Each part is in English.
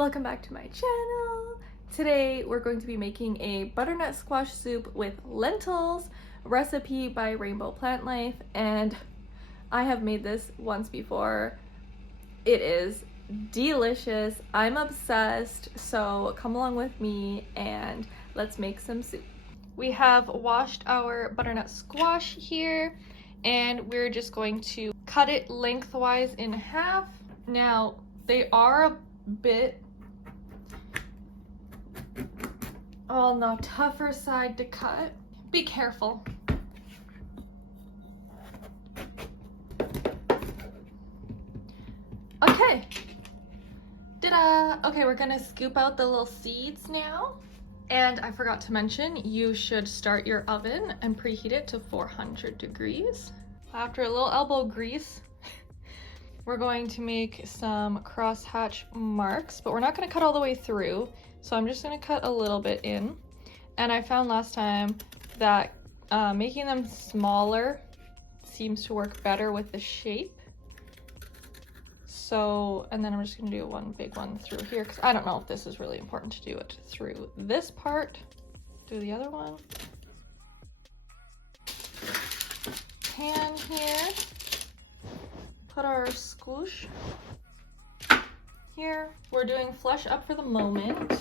Welcome back to my channel. Today we're going to be making a butternut squash soup with lentils, recipe by Rainbow Plant Life, and I have made this once before. It is delicious. I'm obsessed, so come along with me and let's make some soup. We have washed our butternut squash here, and we're just going to cut it lengthwise in half. Now, they are a bit on the tougher side to cut. Be careful. Okay. Ta-da! Okay, we're gonna scoop out the little seeds now. And I forgot to mention, you should start your oven and preheat it to 400 degrees. After a little elbow grease, we're going to make some crosshatch marks, but we're not going to cut all the way through. So I'm just going to cut a little bit in. And I found last time that making them smaller seems to work better with the shape. So, and then I'm just going to do one big one through here, because I don't know if this is really important to do it through this part. Do the other one. Pan here. Put our squash here. We're doing flush up for the moment.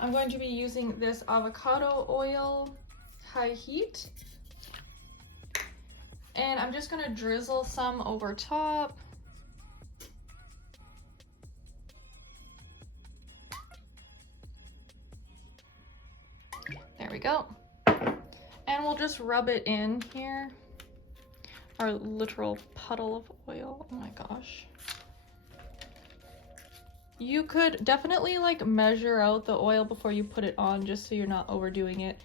I'm going to be using this avocado oil, high heat. And I'm just going to drizzle some over top. There we go. And we'll just rub it in here. Our literal puddle of oil. Oh my gosh. You could definitely like measure out the oil before you put it on, just so you're not overdoing it.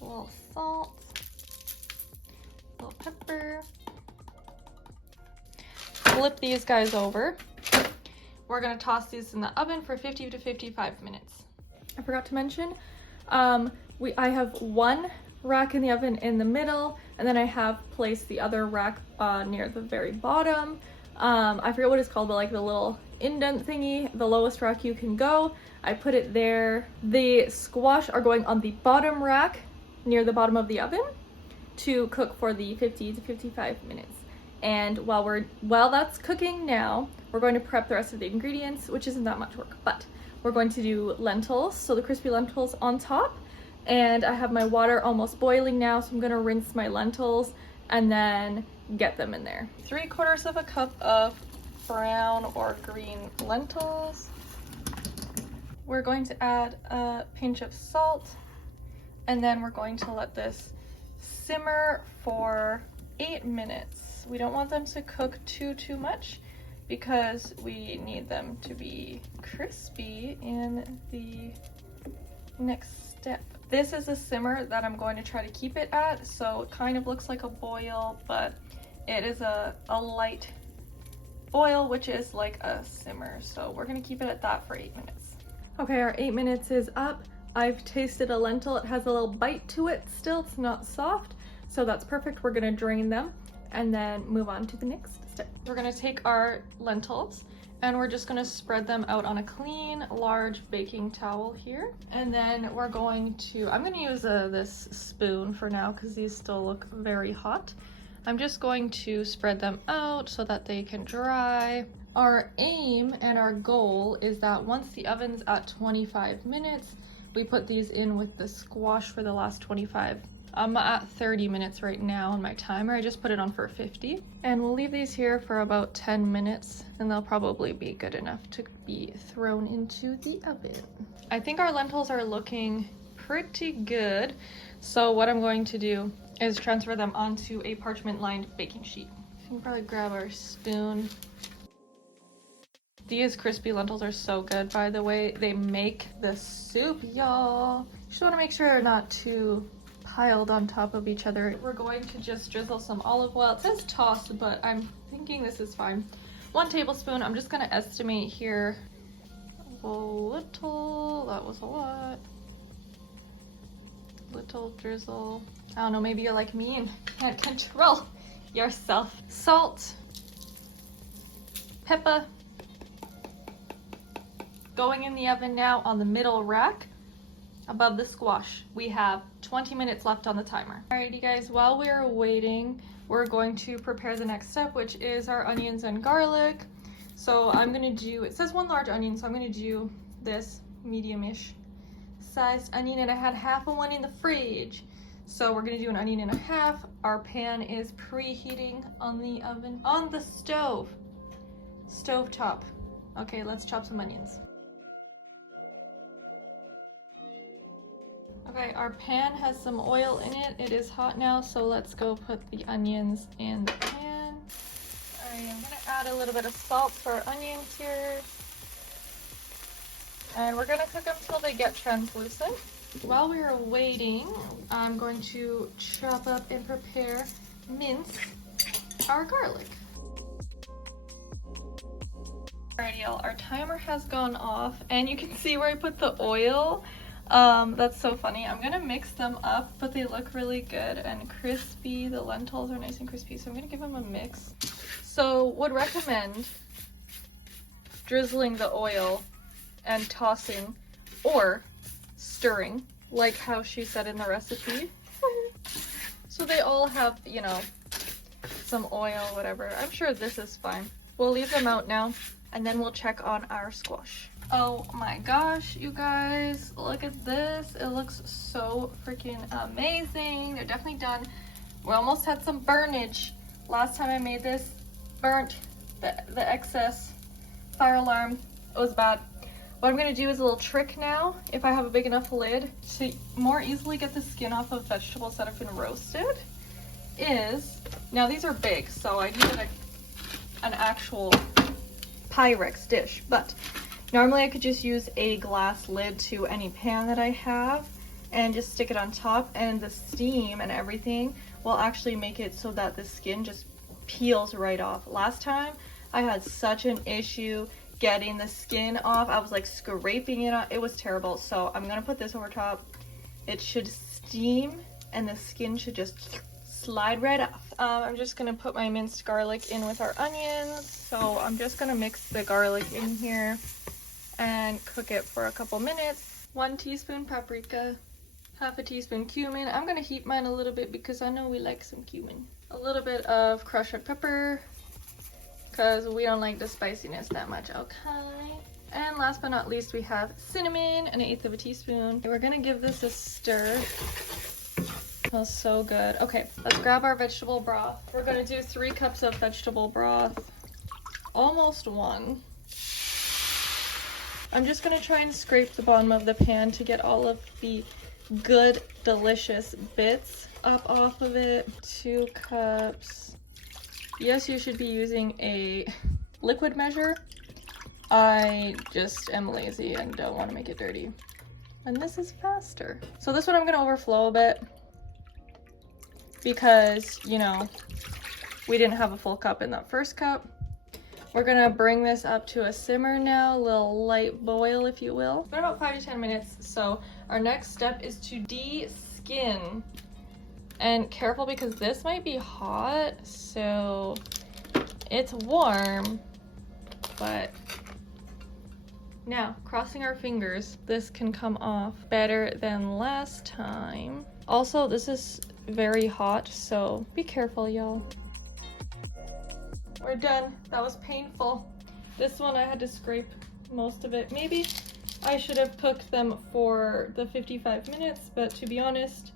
A little salt. A little pepper. Flip these guys over. We're gonna toss these in the oven for 50 to 55 minutes. I forgot to mention, I have one rack in the oven in the middle, and then I have placed the other rack near the very bottom. I forget what it's called, but like the little indent thingy, the lowest rack you can go. I put it there. The squash are going on the bottom rack near the bottom of the oven to cook for the 50 to 55 minutes. And while that's cooking now, we're going to prep the rest of the ingredients, which isn't that much work, but we're going to do lentils, so the crispy lentils on top. And I have my water almost boiling now, so I'm gonna rinse my lentils and then get them in there. 3/4 of a cup of brown or green lentils. We're going to add a pinch of salt, and then we're going to let this simmer for 8 minutes. We don't want them to cook too much, because we need them to be crispy in the next step. This is a simmer that I'm going to try to keep it at, so it kind of looks like a boil, but it is a light boil, which is like a simmer. So we're gonna keep it at that for 8 minutes. Okay, our 8 minutes is up. I've tasted a lentil. It has a little bite to it still. It's not soft, so that's perfect. We're gonna drain them and then move on to the next step. We're gonna take our lentils and we're just gonna spread them out on a clean, large baking towel here. And then we're going to, I'm gonna use this spoon for now because these still look very hot. I'm just going to spread them out so that they can dry. Our aim and our goal is that once the oven's at 25 minutes, we put these in with the squash for the last 25. I'm at 30 minutes right now on my timer. I just put it on for 50. And we'll leave these here for about 10 minutes, and they'll probably be good enough to be thrown into the oven. I think our lentils are looking pretty good. So what I'm going to do is transfer them onto a parchment-lined baking sheet. We can probably grab our spoon. These crispy lentils are so good, by the way. They make the soup, y'all. You just want to make sure they're not too piled on top of each other. We're going to just drizzle some olive oil. It says toss, but I'm thinking this is fine. 1 tablespoon. I'm just gonna estimate here a little. That was a lot. Little drizzle. I don't know, maybe you're like me and can't control yourself. Salt, pepper, going in the oven now on the middle rack above the squash. We have 20 minutes left on the timer. Alrighty guys, while we're waiting, we're going to prepare the next step, which is our onions and garlic. So I'm gonna do, it says 1 large onion, so I'm gonna do this medium-ish sized onion, and I had half of one in the fridge. So we're gonna do 1.5 onions. Our pan is preheating on the oven, on the stove top. Okay, let's chop some onions. Okay, our pan has some oil in it. It is hot now, so let's go put the onions in the pan. Alright, I'm gonna add a little bit of salt to our onions here. And we're gonna cook them till they get translucent. While we are waiting, I'm going to chop up and mince our garlic. Alright y'all, our timer has gone off and you can see where I put the oil. That's so funny. I'm gonna mix them up, but they look really good and crispy. The lentils are nice and crispy, so I'm gonna give them a mix. So would recommend drizzling the oil and tossing or stirring, like how she said in the recipe. So they all have, you know, some oil, whatever. I'm sure this is fine. We'll leave them out now and then we'll check on our squash. Oh my gosh, you guys, look at this. It looks so freaking amazing. They're definitely done. We almost had some burnage. Last time I made this, burnt the excess fire alarm. It was bad. What I'm gonna do is a little trick now, if I have a big enough lid, to more easily get the skin off of vegetables that have been roasted, is, now these are big, so I needed an actual Pyrex dish, but normally I could just use a glass lid to any pan that I have and just stick it on top, and the steam and everything will actually make it so that the skin just peels right off. Last time I had such an issue getting the skin off. I was like scraping it off. It was terrible. So I'm gonna put this over top. It should steam and the skin should just slide right off. I'm just gonna put my minced garlic in with our onions. So I'm just gonna mix the garlic in here and cook it for a couple minutes. 1 teaspoon paprika, half a teaspoon cumin. I'm gonna heat mine a little bit because I know we like some cumin. A little bit of crushed red pepper, because we don't like the spiciness that much, okay? And last but not least, we have cinnamon, 1/8 teaspoon. We're gonna give this a stir. Smells so good. Okay, let's grab our vegetable broth. We're gonna do 3 cups of vegetable broth, almost 1. I'm just gonna try and scrape the bottom of the pan to get all of the good, delicious bits up off of it. 2 cups. Yes, you should be using a liquid measure. I just am lazy and don't want to make it dirty. And this is faster. So this one I'm gonna overflow a bit because, you know, we didn't have a full cup in that first cup. We're gonna bring this up to a simmer now, a little light boil, if you will. It's been about 5 to 10 minutes. So our next step is to de-skin. And careful because this might be hot, so it's warm, but now crossing our fingers, this can come off better than last time. Also, this is very hot, so be careful, y'all. We're done. That was painful. This one I had to scrape most of it. Maybe I should have cooked them for the 55 minutes, but to be honest,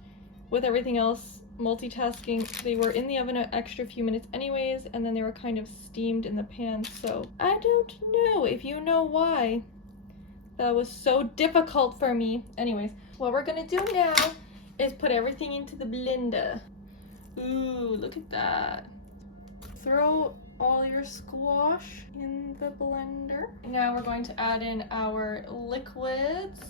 with everything else, multitasking, they were in the oven an extra few minutes anyways, and then they were kind of steamed in the pan, so I don't know if you know why that was so difficult for me. Anyways, what we're gonna do now is put everything into the blender. Ooh, look at that. Throw all your squash in the blender. Now we're going to add in our liquids.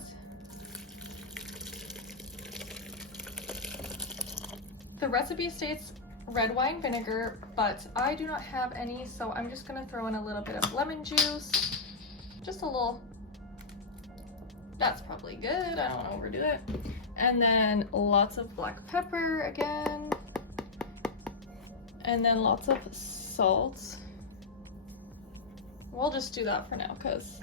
The recipe states red wine vinegar, but I do not have any, so I'm just gonna throw in a little bit of lemon juice. Just a little. That's probably good. I don't want to overdo it. And then lots of black pepper again. And then lots of salt. We'll just do that for now because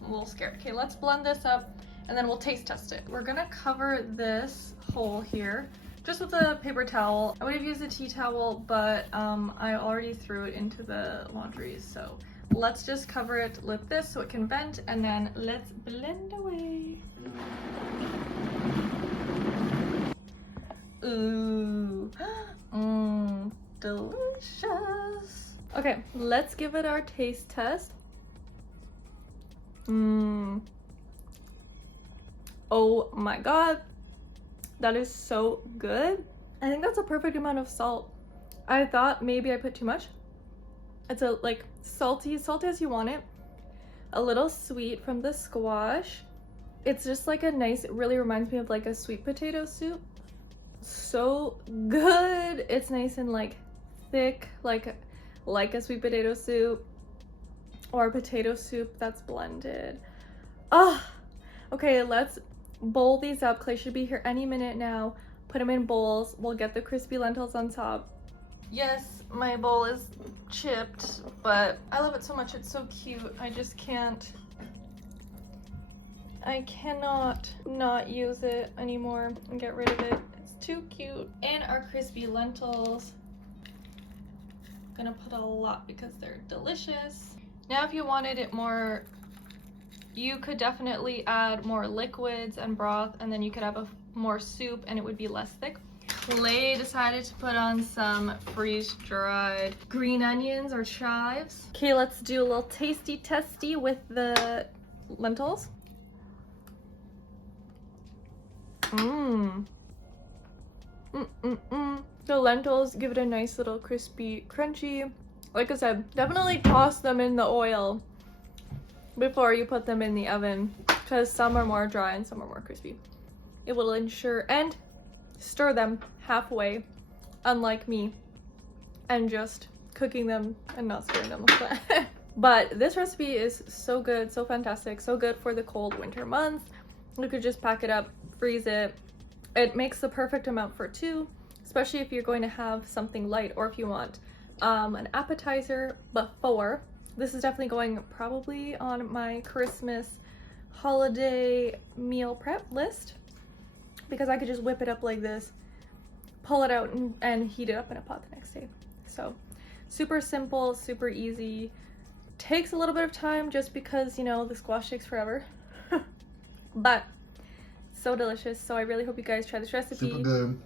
I'm a little scared. Okay, let's blend this up and then we'll taste test it. We're gonna cover this hole here just with a paper towel. I would have used a tea towel, but I already threw it into the laundry, so let's just cover it with this so it can vent, and then let's blend away. Ooh, delicious. Okay, let's give it our taste test. Oh my god, that is so good. I think that's a perfect amount of salt. I thought maybe I put too much. It's a like salty as you want it, a little sweet from the squash. It's just like a nice, it really reminds me of like a sweet potato soup. So good. It's nice and like thick, like a sweet potato soup or potato soup that's blended. Oh, okay, let's bowl these up. Clay should be here any minute now. Put them in bowls. We'll get the crispy lentils on top. Yes, my bowl is chipped, but I love it so much. It's so cute. I just can't. I cannot not use it anymore and get rid of it. It's too cute. And our crispy lentils. I'm gonna put a lot because they're delicious. Now, if you wanted it more, you could definitely add more liquids and broth, and then you could have more soup and it would be less thick. Clay decided to put on some freeze-dried green onions or chives. Okay, let's do a little tasty testy with the lentils. The lentils give it a nice little crispy, crunchy. Like I said, definitely toss them in the oil before you put them in the oven, because some are more dry and some are more crispy. It will ensure, and stir them halfway, unlike me, and just cooking them and not stirring them. But this recipe is so good, so fantastic, so good for the cold winter months. You could just pack it up, freeze it. It makes the perfect amount for two, especially if you're going to have something light, or if you want an appetizer before. This is definitely going probably on my Christmas holiday meal prep list, because I could just whip it up like this, pull it out and heat it up in a pot the next day. So super simple, super easy. Takes a little bit of time just because, you know, the squash takes forever. But so delicious. So I really hope you guys try this recipe. Super good.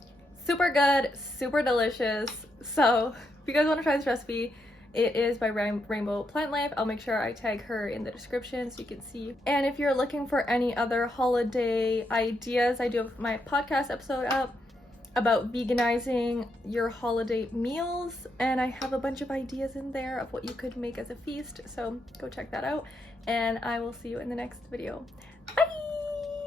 Super good, super delicious. So if you guys want to try this recipe, it is by Rainbow Plant Life. I'll make sure I tag her in the description so you can see. And if you're looking for any other holiday ideas, I do have my podcast episode up about veganizing your holiday meals, and I have a bunch of ideas in there of what you could make as a feast, so go check that out, and I will see you in the next video. Bye!